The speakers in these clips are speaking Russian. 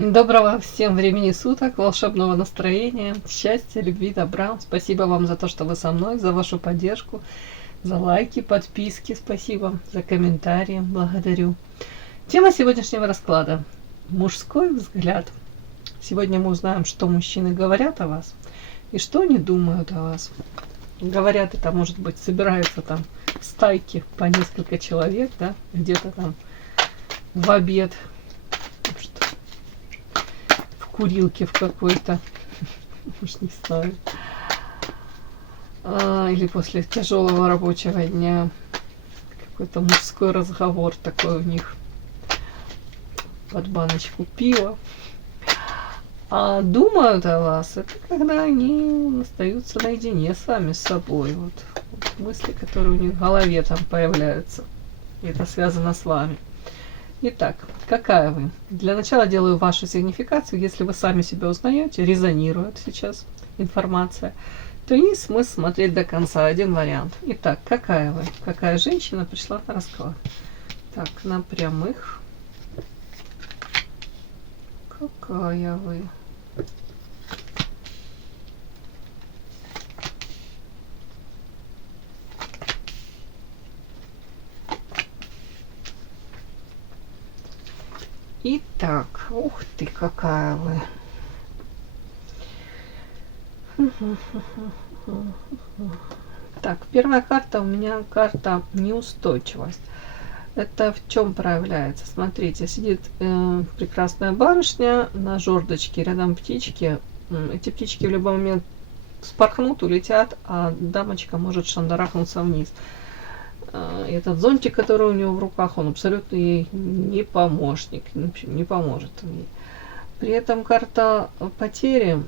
Доброго всем времени суток, волшебного настроения, счастья, любви, добра. Спасибо вам за то, что вы со мной, за вашу поддержку, за лайки, подписки. Спасибо за комментарии. Благодарю. Тема сегодняшнего расклада – мужской взгляд. Сегодня мы узнаем, что мужчины говорят о вас и что они думают о вас. Говорят, это может быть собираются там в стайке по несколько человек, да, где-то там в обед, курилке в какой-то, уж не знаю, или после тяжелого рабочего дня, какой-то мужской разговор такой у них под баночку пива. А думают о вас, это когда они остаются наедине сами с собой. Вот мысли, которые у них в голове там появляются. И это связано с вами. Итак, какая вы? Для начала делаю вашу сигнификацию. Если вы сами себя узнаете, резонирует сейчас информация, то есть смысл смотреть до конца. Один вариант. Итак, какая вы? Какая женщина пришла на расклад? Так, на прямых. Какая вы? Итак, ух ты, какая вы. Так, первая карта у меня карта неустойчивость. Это в чем проявляется? Смотрите, сидит прекрасная барышня на жердочке, рядом птички. Эти птички в любой момент спорхнут, улетят, а дамочка может шандарахнуться вниз. Этот зонтик, который у него в руках, он абсолютно ей не помощник, не поможет ей. При этом карта потери,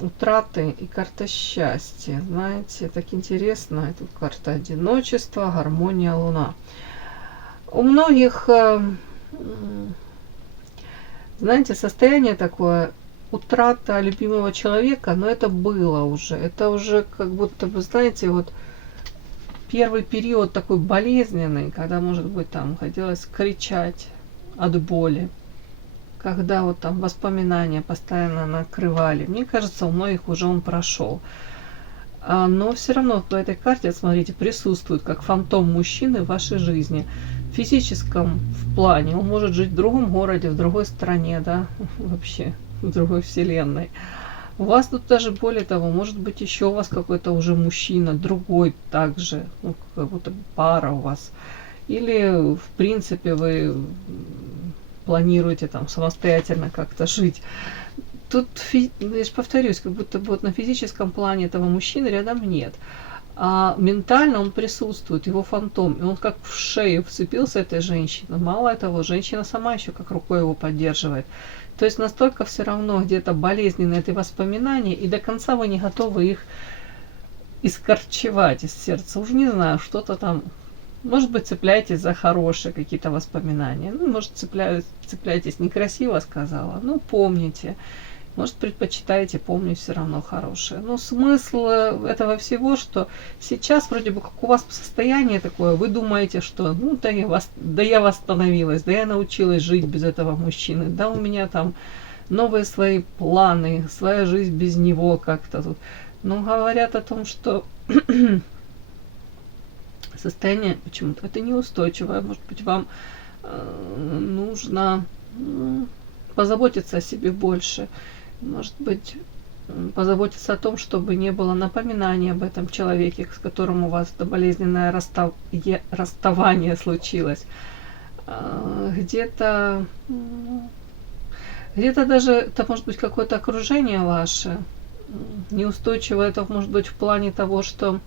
утраты и карта счастья. Знаете, так интересно. Это карта одиночества, гармония, луна. У многих, знаете, состояние такое, утрата любимого человека, но это было уже. Это уже как будто бы, знаете, вот первый период такой болезненный, когда, может быть, там хотелось кричать от боли, когда вот там воспоминания постоянно накрывали. Мне кажется, у многих уже он прошел. Но все равно по этой карте, смотрите, присутствует как фантом мужчины в вашей жизни. В физическом в плане он может жить в другом городе, в другой стране, да, вообще в другой вселенной. У вас тут даже более того, может быть еще у вас какой-то уже мужчина, другой также, ну, как будто пара у вас. Или, в принципе, вы планируете там самостоятельно как-то жить. Тут, я же повторюсь, как будто вот на физическом плане этого мужчины рядом нет. А ментально он присутствует, его фантом, и он как в шею вцепился этой женщине. Мало того, женщина сама еще как рукой его поддерживает. То есть настолько все равно где-то болезненные эти воспоминания, и до конца вы не готовы их искорчевать из сердца. Уж не знаю, что-то там, может быть, цепляетесь за хорошие какие-то воспоминания. Ну, может, цепляетесь некрасиво сказала, ну, помните. Может, предпочитаете помнить все равно хорошее. Но смысл этого всего, что сейчас вроде бы как у вас состояние такое, вы думаете, что ну да я восстановилась, да я научилась жить без этого мужчины, да у меня там новые свои планы, своя жизнь без него как-то тут. Но говорят о том, что состояние почему-то это неустойчивое. Может быть, вам нужно позаботиться о себе больше. Может быть, позаботиться о том, чтобы не было напоминаний об этом человеке, с которым у вас это болезненное расставание случилось. Где-то даже это может быть какое-то окружение ваше. Неустойчиво это может быть в плане того, что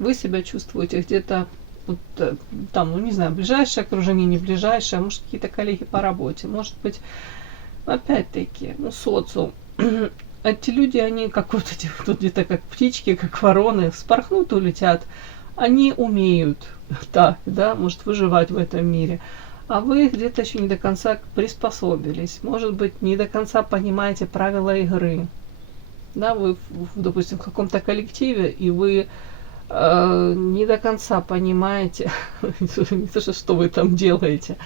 вы себя чувствуете где-то вот, там, ну не знаю, ближайшее окружение, не ближайшее, может какие-то коллеги по работе, может быть, опять-таки, ну, социум. Эти люди, они как вот эти, тут где-то как птички, как вороны, вспорхнут и улетят. Они умеют так, да, может, выживать в этом мире. А вы где-то еще не до конца приспособились. Может быть, не до конца понимаете правила игры. Да, вы, допустим, в каком-то коллективе, и вы не до конца понимаете, не то, что вы там делаете,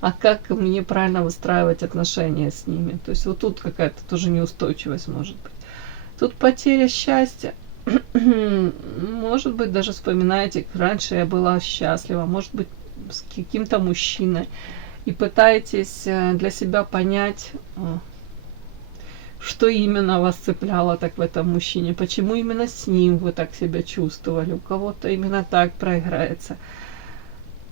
а как мне правильно выстраивать отношения с ними. То есть вот тут какая-то тоже неустойчивость может быть. Тут потеря счастья. Может быть, даже вспоминаете, раньше я была счастлива, может быть, с каким-то мужчиной, и пытаетесь для себя понять, что именно вас цепляло так в этом мужчине, почему именно с ним вы так себя чувствовали, у кого-то именно так проиграется.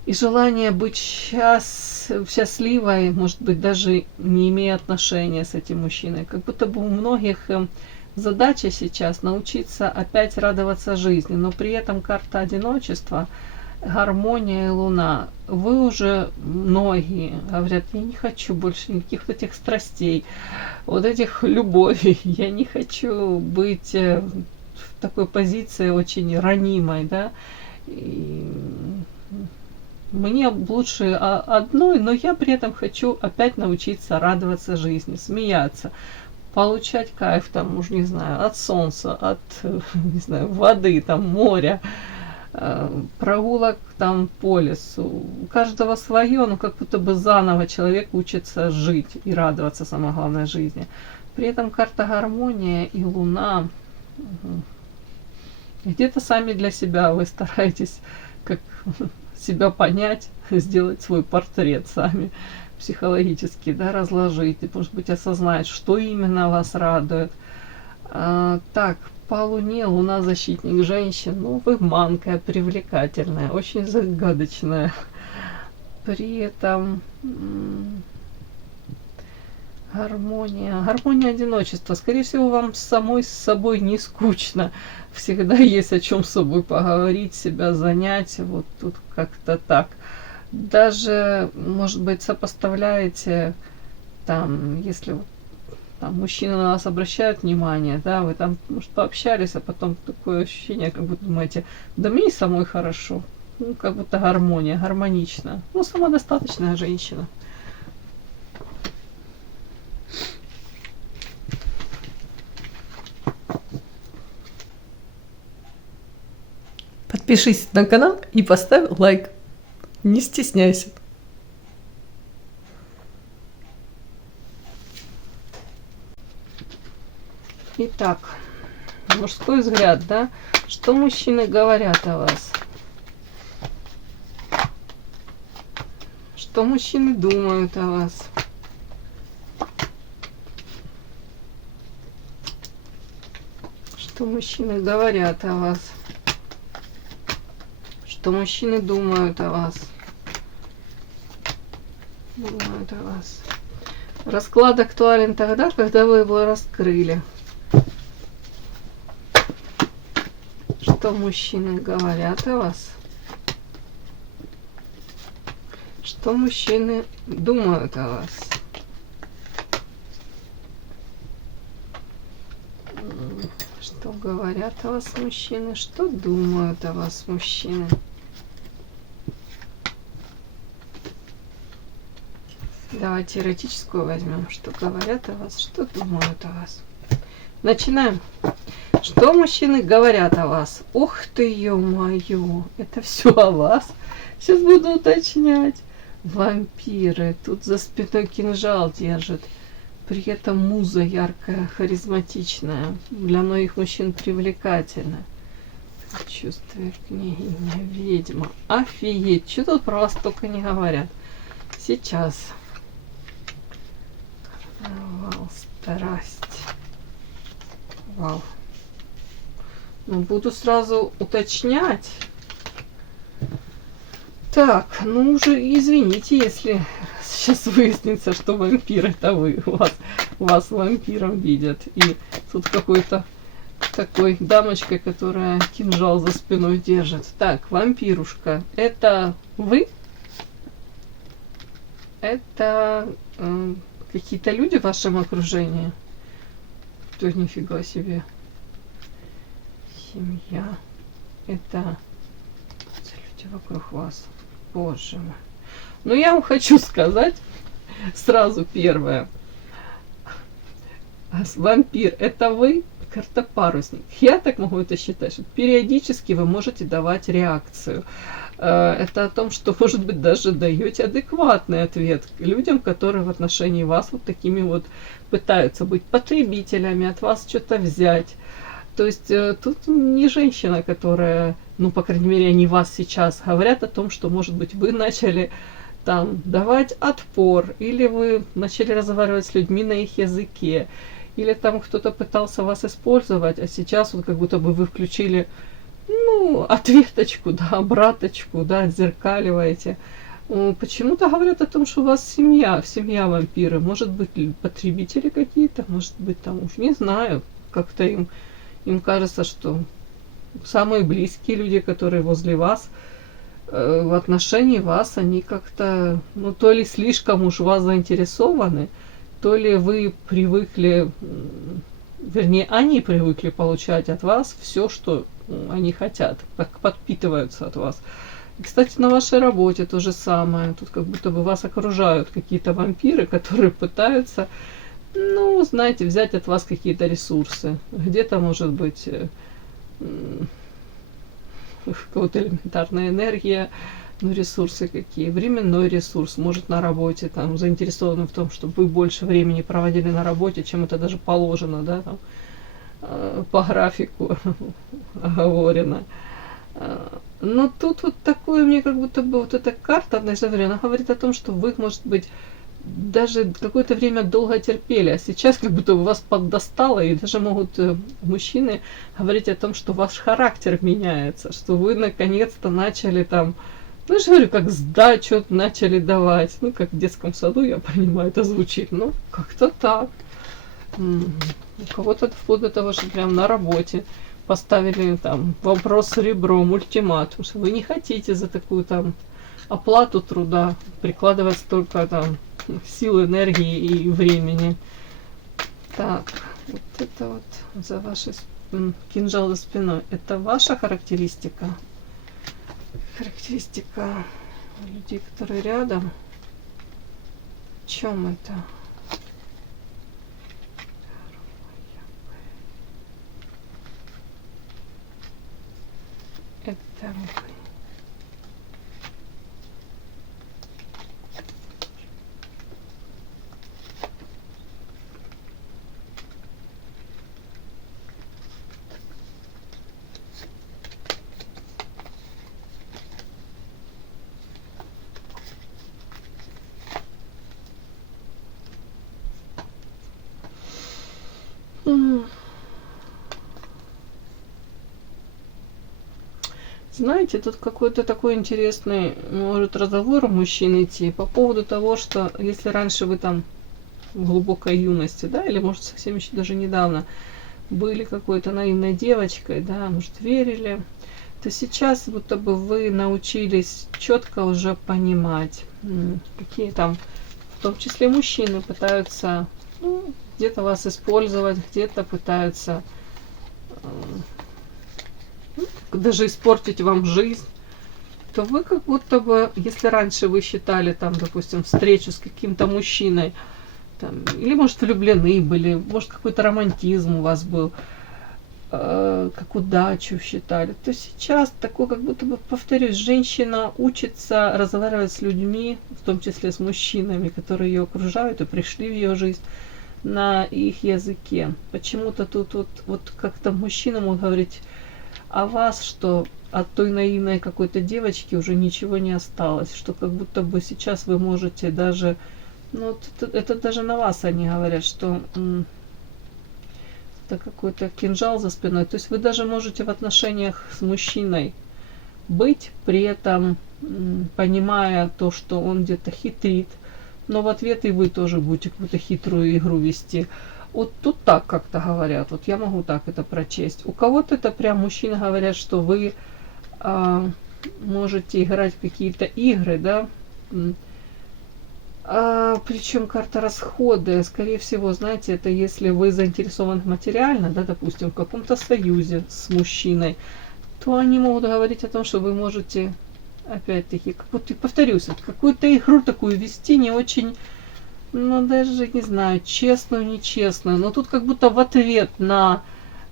И желание быть счастливой, может быть, даже не имея отношения с этим мужчиной. Как будто бы у многих задача сейчас научиться опять радоваться жизни, но при этом карта одиночества, гармония и луна. Вы уже, многие говорят, я не хочу больше никаких вот этих страстей, вот этих любовей, я не хочу быть в такой позиции очень ранимой, да, и мне лучше одной, но я при этом хочу опять научиться радоваться жизни, смеяться, получать кайф, там, уж не знаю, от солнца, от, не знаю, воды, там, моря, прогулок там по лесу. У каждого свое, но как будто бы заново человек учится жить и радоваться, самое главное, жизни. При этом карта гармония и луна. Где-то сами для себя вы стараетесь как себя понять, сделать свой портрет сами психологически, да, разложить и, может быть, осознать, что именно вас радует. Так, по луне луна защитник женщин, ну, вы манкая, привлекательная, очень загадочная. При этом гармония одиночества. Скорее всего, вам самой с собой не скучно. Всегда есть о чем с собой поговорить, себя занять. Вот тут как-то так. Даже, может быть, сопоставляете, там, если там мужчины на вас обращают внимание, да, вы там, может, пообщались, а потом такое ощущение, как будто думаете, да мне и самой хорошо. Ну, как будто гармония, гармонично. Ну, самодостаточная женщина. Подпишись на канал и поставь лайк. Не стесняйся. Итак, мужской взгляд, да? Что мужчины говорят о вас? Что мужчины думают о вас? Что мужчины говорят о вас? Что мужчины думают о вас? Думают о вас. Расклад актуален тогда, когда вы его раскрыли. Что мужчины говорят о вас? Что мужчины думают о вас? Что говорят о вас мужчины? Что думают о вас мужчины? Давайте эротическую возьмем. Что говорят о вас? Что думают о вас? Начинаем. Что мужчины говорят о вас? Ух ты, ё-моё, это все о вас. Сейчас буду уточнять. Вампиры. Тут за спиной кинжал держит. При этом муза яркая, харизматичная. Для многих мужчин привлекательная. Чувствие княгиня, ведьма. Офигеть, что тут про вас только не говорят. Сейчас. Вау, страсть. Вау. Ну, буду сразу уточнять. Так, ну уже извините, если сейчас выяснится, что вампир это вы. Вас вампиром видят. И тут какой-то такой дамочкой, которая кинжал за спиной держит. Так, вампирушка, это вы? Это какие-то люди в вашем окружении? То нифига себе. Семья. Это люди вокруг вас. Боже мой. Ну, я вам хочу сказать сразу первое. Вампир, это вы? карта парусник. Я так могу это считать, что периодически вы можете давать реакцию. Это о том, что, может быть, даже даете адекватный ответ людям, которые в отношении вас вот такими вот пытаются быть потребителями, от вас что-то взять. То есть тут не женщина, которая, ну, по крайней мере, они вас сейчас говорят о том, что, может быть, вы начали там давать отпор, или вы начали разговаривать с людьми на их языке, или там кто-то пытался вас использовать, а сейчас вот как будто бы вы включили, ну, ответочку, да, обраточку, да, отзеркаливаете. Почему-то говорят о том, что у вас семья вампиры. Может быть, потребители какие-то, может быть, там, уж не знаю, как-то им кажется, что самые близкие люди, которые возле вас, в отношении вас, они как-то, ну, то ли слишком уж вас заинтересованы, то ли вы привыкли, вернее, они привыкли получать от вас все, что они хотят, подпитываются от вас. И, кстати, на вашей работе то же самое. Тут как будто бы вас окружают какие-то вампиры, которые пытаются, ну, знаете, взять от вас какие-то ресурсы. Где-то, может быть, какая-то элементарная энергия, ну, ресурсы какие. Временной ресурс, может, на работе, там, заинтересованы в том, чтобы вы больше времени проводили на работе, чем это даже положено, да, там, по графику оговорено. Но тут вот такое мне как будто бы вот эта карта, она говорит о том, что вы, может быть, даже какое-то время долго терпели, а сейчас как будто бы вас поддостало, и даже могут мужчины говорить о том, что ваш характер меняется, что вы наконец-то начали там, ну, я же говорю, как сдачу начали давать, ну, как в детском саду, я понимаю, это звучит, ну, как-то так. У кого-то вплоть до того, что прям на работе поставили там вопрос ребром, ультиматум, что вы не хотите за такую там оплату труда прикладывать столько там сил, энергии и времени. Так, вот это вот за вашей кинжал за спиной. Это ваша характеристика? Характеристика людей, которые рядом. В чем это? Это знаете, тут какой-то такой интересный, может, разговор у мужчин идти по поводу того, что если раньше вы там в глубокой юности, да, или, может, совсем еще даже недавно были какой-то наивной девочкой, да, может, верили, то сейчас будто бы вы научились четко уже понимать, какие там, в том числе мужчины, пытаются, ну, где-то вас использовать, где-то пытаются даже испортить вам жизнь, то вы как будто бы, если раньше вы считали там, допустим, встречу с каким-то мужчиной, там, или, может, влюблены были, может, какой-то романтизм у вас был, как удачу считали, то сейчас такое, как будто бы, повторюсь, женщина учится разговаривать с людьми, в том числе с мужчинами, которые ее окружают и пришли в ее жизнь, на их языке. Почему-то тут вот как-то мужчина мог говорить о вас, что от той наивной какой-то девочки уже ничего не осталось, что как будто бы сейчас вы можете даже, ну, это даже на вас они говорят, что это какой-то кинжал за спиной, то есть вы даже можете в отношениях с мужчиной быть, при этом понимая то, что он где-то хитрит, но в ответ и вы тоже будете какую-то хитрую игру вести. Вот тут так как-то говорят, вот я могу так это прочесть. У кого-то это прям мужчины говорят, что вы можете играть в какие-то игры, да, причем карта расходы, скорее всего, знаете, это если вы заинтересованы материально, да, допустим, в каком-то союзе с мужчиной, то они могут говорить о том, что вы можете, опять-таки, как вот, повторюсь, вот, какую-то игру такую вести не очень, ну, даже не знаю, честную, нечестную, но тут как будто в ответ на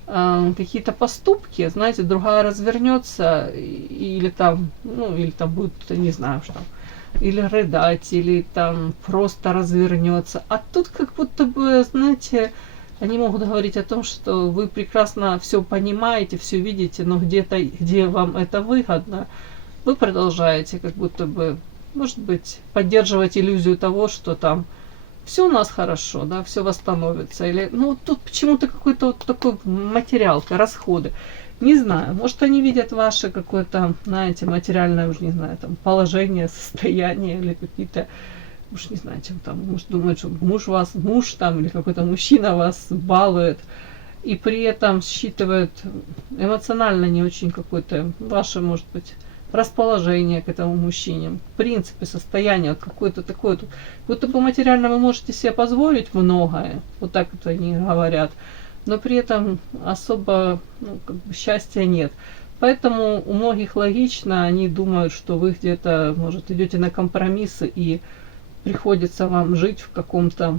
какие-то поступки, знаете, другая развернется или там, ну, или там будет, не знаю, что, или рыдать, или там просто развернется. А тут как будто бы, знаете, они могут говорить о том, что вы прекрасно все понимаете, все видите, но где-то, где вам это выгодно, вы продолжаете как будто бы, может быть, поддерживать иллюзию того, что там все у нас хорошо, да, все восстановится. Или, ну, тут почему-то какой-то вот такой материалка, расходы. Не знаю, может, они видят ваше какое-то, знаете, материальное, уж не знаю, там, положение, состояние или какие-то, уж не знаю, чем там, может, думают, что муж там, или какой-то мужчина вас балует, и при этом считывает эмоционально не очень какое-то ваше, может быть, расположение к этому мужчине, в принципе, состояние вот какое-то такое. Тут, будто бы материально вы можете себе позволить многое, вот так вот они говорят, но при этом особо, ну, как бы счастья нет. Поэтому у многих логично, они думают, что вы где-то, может, идете на компромиссы и приходится вам жить в каком-то,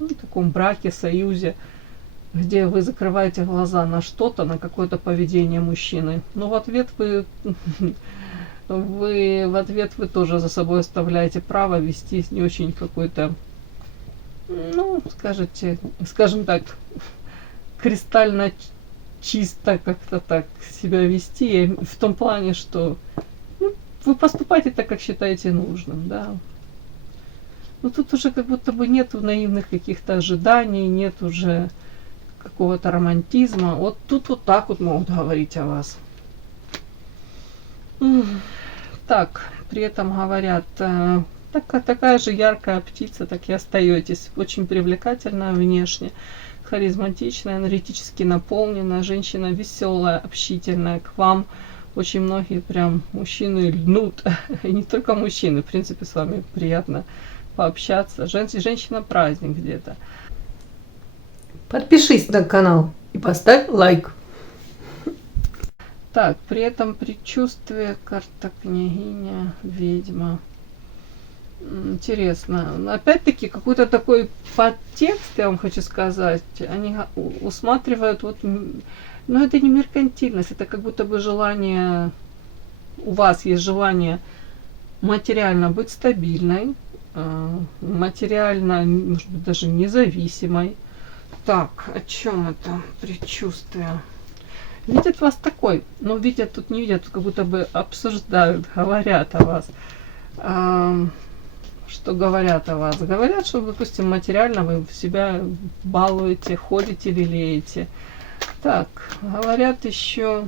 ну, таком браке, союзе, где вы закрываете глаза на что-то, на какое-то поведение мужчины. Но в ответ вы вы тоже за собой оставляете право вести не очень какой-то, ну, скажем так, кристально чисто как-то так себя вести, в том плане, что, ну, вы поступаете так, как считаете нужным, да. Но тут уже как будто бы нету наивных каких-то ожиданий, нет уже какого-то романтизма. Вот тут вот так вот могут говорить о вас. Так, при этом говорят, такая же яркая птица, так и остаетесь. Очень привлекательная внешне, харизматичная, энергетически наполненная, женщина веселая, общительная. К вам очень многие прям мужчины льнут. И не только мужчины, в принципе, с вами приятно пообщаться. Женщина-праздник где-то. Подпишись на канал и поставь лайк. Так, при этом предчувствие, карта княгиня, ведьма. Интересно. Опять-таки, какой-то такой подтекст, я вам хочу сказать, они усматривают, вот, но это не меркантильность, это как будто бы желание, у вас есть желание материально быть стабильной, материально, может быть, даже независимой. Так, о чем это предчувствие? Видят вас такой, но видят, тут не видят, как будто бы обсуждают, говорят о вас. Что говорят о вас? Говорят, что, допустим, материально вы себя балуете, ходите, лелеете. Так, говорят еще,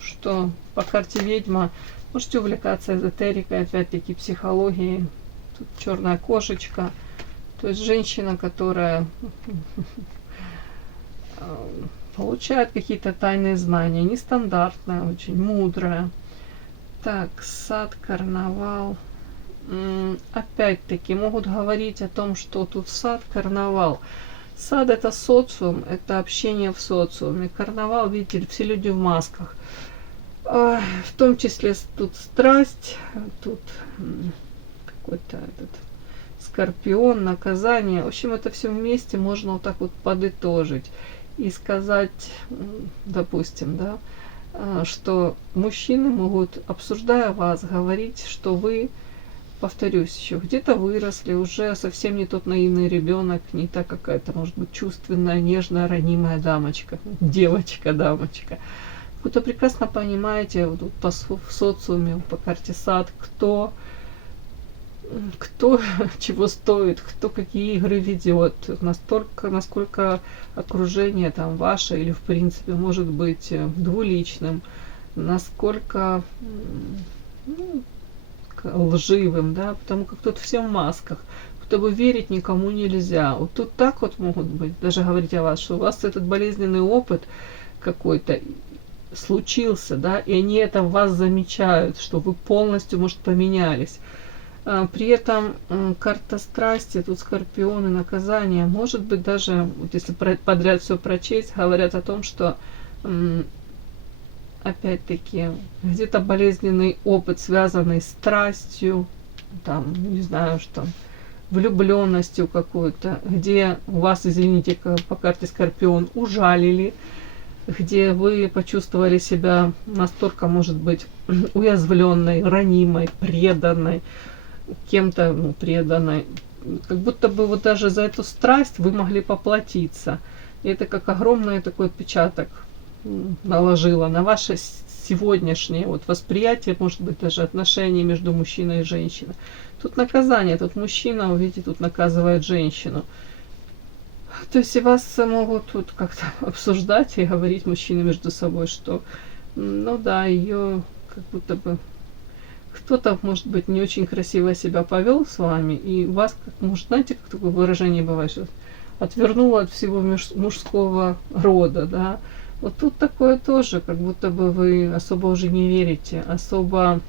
что по карте ведьма можете увлекаться эзотерикой, опять-таки психологией. Тут черная кошечка. То есть женщина, которая получает какие-то тайные знания, нестандартная, очень мудрая. Так, сад, карнавал. Опять-таки могут говорить о том, что тут сад, карнавал. Сад — это социум, это общение в социуме. Карнавал, видите, все люди в масках. В том числе тут страсть, тут какой-то этот скорпион, наказание. В общем, это все вместе можно вот так вот подытожить и сказать, допустим, да, что мужчины могут, обсуждая вас, говорить, что вы, повторюсь еще, где-то выросли, уже совсем не тот наивный ребенок, не та какая-то, может быть, чувственная, нежная, ранимая дамочка, девочка-дамочка. Вы-то прекрасно понимаете, вот по социуме, по карте сад, кто чего стоит, кто какие игры ведет, настолько, насколько окружение там ваше или в принципе может быть двуличным, насколько, ну, лживым, да, потому как тут все в масках, чтобы верить никому нельзя. Вот тут так вот могут быть, даже говорить о вас, что у вас этот болезненный опыт какой-то случился, да, и они это в вас замечают, что вы полностью, может, поменялись. При этом карта страсти, тут скорпионы, наказания, может быть даже, вот если подряд все прочесть, говорят о том, что опять-таки где-то болезненный опыт, связанный с страстью, там, не знаю, что, влюбленностью какой-то, где у вас, извините, по карте скорпион, ужалили, где вы почувствовали себя настолько, может быть, уязвленной, ранимой, преданной, кем-то, ну, преданной, как будто бы вот даже за эту страсть вы могли поплатиться. И это как огромный такой отпечаток наложило на ваше сегодняшнее вот восприятие, может быть, даже отношений между мужчиной и женщиной. Тут наказание, тут мужчина, вы видите, тут наказывает женщину. То есть и вас могут тут как-то обсуждать и говорить мужчины между собой, что, ну да, ее как будто бы кто-то, может быть, не очень красиво себя повел с вами, и вас, как, может, знаете, как такое выражение бывает, что отвернуло от всего мужского рода, да. Вот тут такое тоже, как будто бы вы особо уже не верите, особо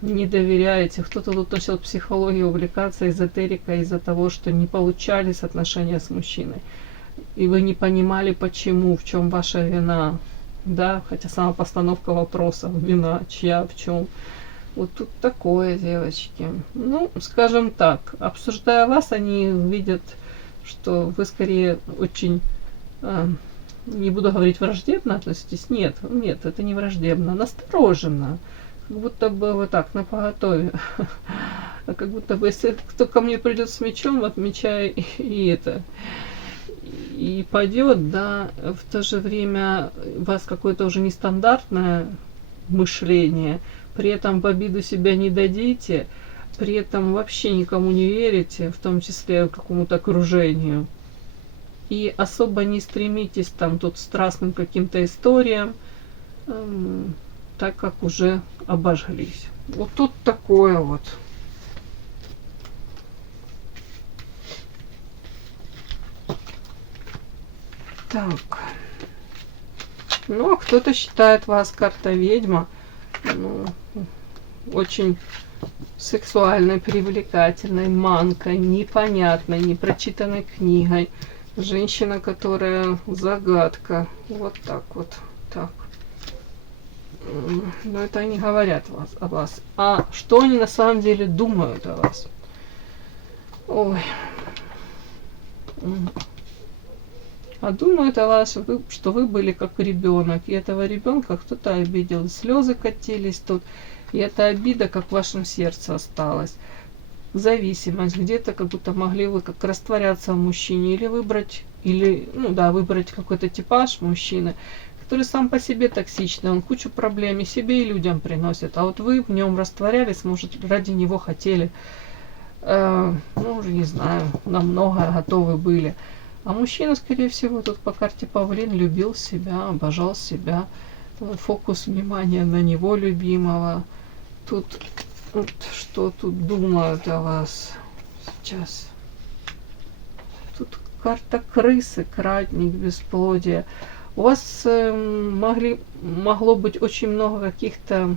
не доверяете. Кто-то тут начал психологией увлекаться, эзотерикой из-за того, что не получались отношения с мужчиной. И вы не понимали, почему, в чем ваша вина. Да, хотя сама постановка вопроса, вина, чья, в чем. Вот тут такое, девочки. Ну, скажем так, обсуждая вас, они видят, что вы скорее очень, не буду говорить враждебно относитесь. Нет, нет, это не враждебно, настороженно. Как будто бы вот так, напоготове. Как будто бы, если кто ко мне придет с мечом, отмечая и это. И пойдет, да, в то же время у вас какое-то уже нестандартное мышление, при этом в обиду себя не дадите, при этом вообще никому не верите, в том числе какому-то окружению. И особо не стремитесь там тут страстным каким-то историям, так как уже обожглись. Вот тут такое вот. Так. Ну, а кто-то считает вас карта ведьма, ну, очень сексуальной, привлекательной, манкой, непонятной, непрочитанной книгой. Женщина, которая загадка. Вот так вот. Так. Но это они говорят о вас. А что они на самом деле думают о вас? Ой. А думают о вас, что вы были как ребенок, и этого ребенка кто-то обидел, слезы катились тут, и эта обида как в вашем сердце осталась. Зависимость, где-то как будто могли вы как растворяться в мужчине, или выбрать, выбрать какой-то типаж мужчины, который сам по себе токсичный, он кучу проблем и себе, и людям приносит, а вот вы в нем растворялись, может, ради него хотели, уже не знаю, на многое готовы были. А мужчина, скорее всего, тут по карте Павлин любил себя, обожал себя. Фокус внимания на него любимого. Тут вот, что тут думают о вас сейчас? Тут карта крысы, кратник, бесплодие. У вас могло быть очень много каких-то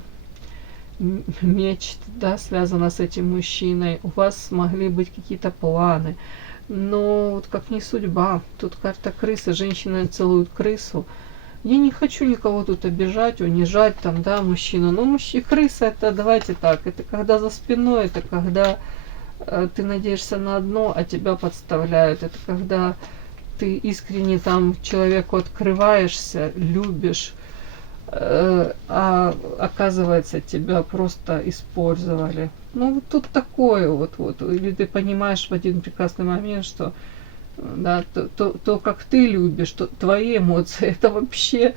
мечт, да, связано с этим мужчиной. У вас могли быть какие-то планы. Но вот как не судьба, тут карта крысы, женщина целует крысу. Я не хочу никого тут обижать, унижать там, да, мужчину. Но крыса это, давайте так, это когда за спиной, это когда ты надеешься на одно, а тебя подставляют. Это когда ты искренне там человеку открываешься, любишь, а оказывается тебя просто использовали. Ну вот тут такое вот. Или ты понимаешь в один прекрасный момент, что да, то как ты любишь, то твои эмоции, это вообще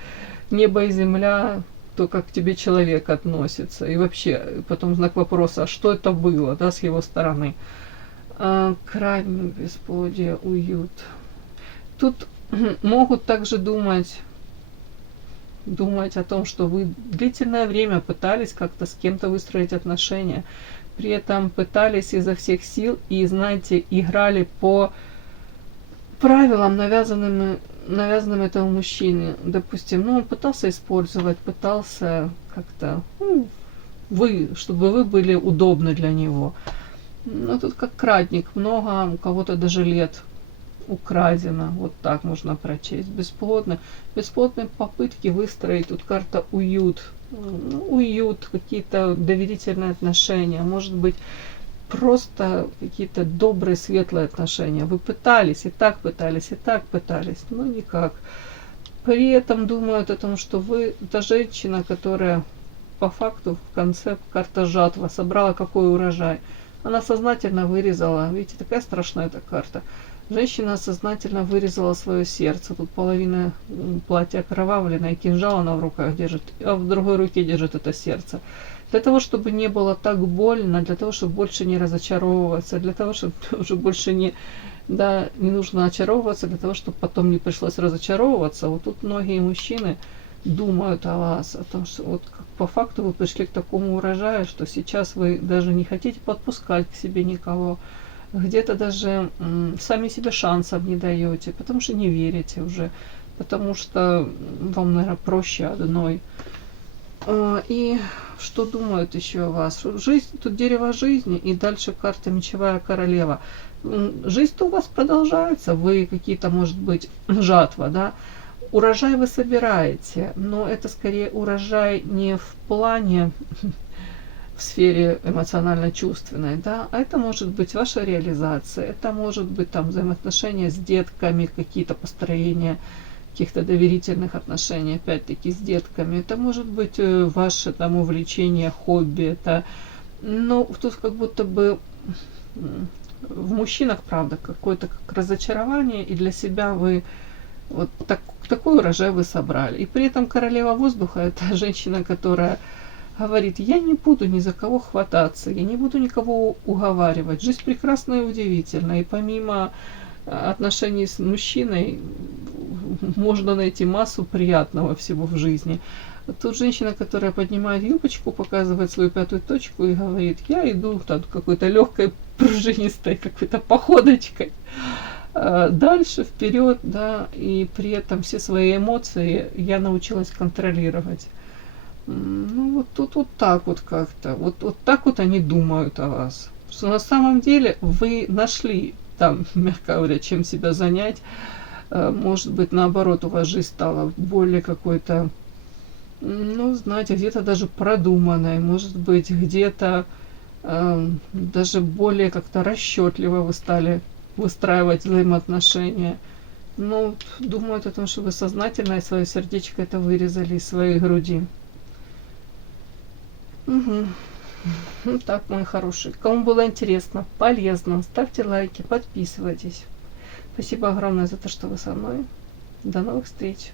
небо и земля, то, как к тебе человек относится. И вообще, потом знак вопроса, а что это было, да, с его стороны. Крайне бесплодие, уют. Тут могут также думать о том, что вы длительное время пытались как-то с кем-то выстроить отношения, при этом пытались изо всех сил и, знаете, играли по правилам, навязанным этому мужчине. Допустим, он пытался использовать, пытался как-то, чтобы вы были удобны для него. Но тут как кратник, много у кого-то даже лет украдено, вот так можно прочесть. Бесплодные попытки выстроить, тут карта уют, какие-то доверительные отношения, может быть, просто какие-то добрые, светлые отношения. Вы пытались, и так пытались, и так пытались, но никак. При этом думают о том, что вы та женщина, которая по факту в конце карта жатва собрала какой урожай. Она сознательно вырезала, видите, такая страшная эта карта. Женщина сознательно вырезала свое сердце. Тут половина платья окровавлена, и кинжал она в руках держит, а в другой руке держит это сердце. Для того, чтобы не было так больно, для того, чтобы больше не разочаровываться, для того, чтобы уже больше не нужно очаровываться, для того, чтобы потом не пришлось разочаровываться. Вот тут многие мужчины думают о вас, о том, что вот по факту вы пришли к такому урожаю, что сейчас вы даже не хотите подпускать к себе никого, где-то даже сами себе шансов не даете, потому что не верите уже, потому что вам, наверное, проще одной. И что думают еще о вас? Жизнь, тут дерево жизни, и дальше карта мечевая королева. Жизнь-то у вас продолжается, вы какие-то, может быть, жатва, да? Урожай вы собираете, но это скорее урожай не в плане в сфере эмоционально-чувственной, да, а это может быть ваша реализация, это может быть там взаимоотношения с детками, какие-то построения каких-то доверительных отношений, опять-таки, с детками, это может быть ваше там увлечение, хобби, это, ну, тут как будто бы в мужчинах, правда, какое-то как разочарование, и для себя вы вот такой урожай вы собрали. И при этом королева воздуха – это женщина, которая говорит: я не буду ни за кого хвататься, я не буду никого уговаривать. Жизнь прекрасна и удивительна. И помимо отношений с мужчиной можно найти массу приятного всего в жизни. Тут женщина, которая поднимает юбочку, показывает свою пятую точку и говорит: я иду там какой-то легкой, пружинистой какой-то походочкой дальше, вперед, да, и при этом все свои эмоции я научилась контролировать. Ну, вот тут вот так вот как-то, вот так вот они думают о вас. Что на самом деле вы нашли там, мягко говоря, чем себя занять. Может быть, наоборот, у вас жизнь стала более какой-то, ну, знаете, где-то даже продуманной, может быть, где-то даже более как-то расчетливо вы стали выстраивать взаимоотношения. Ну, думают о том, что вы сознательно и свое сердечко это вырезали из своей груди. Угу. Ну так, мои хорошие. Кому было интересно, полезно, ставьте лайки, подписывайтесь. Спасибо огромное за то, что вы со мной. До новых встреч.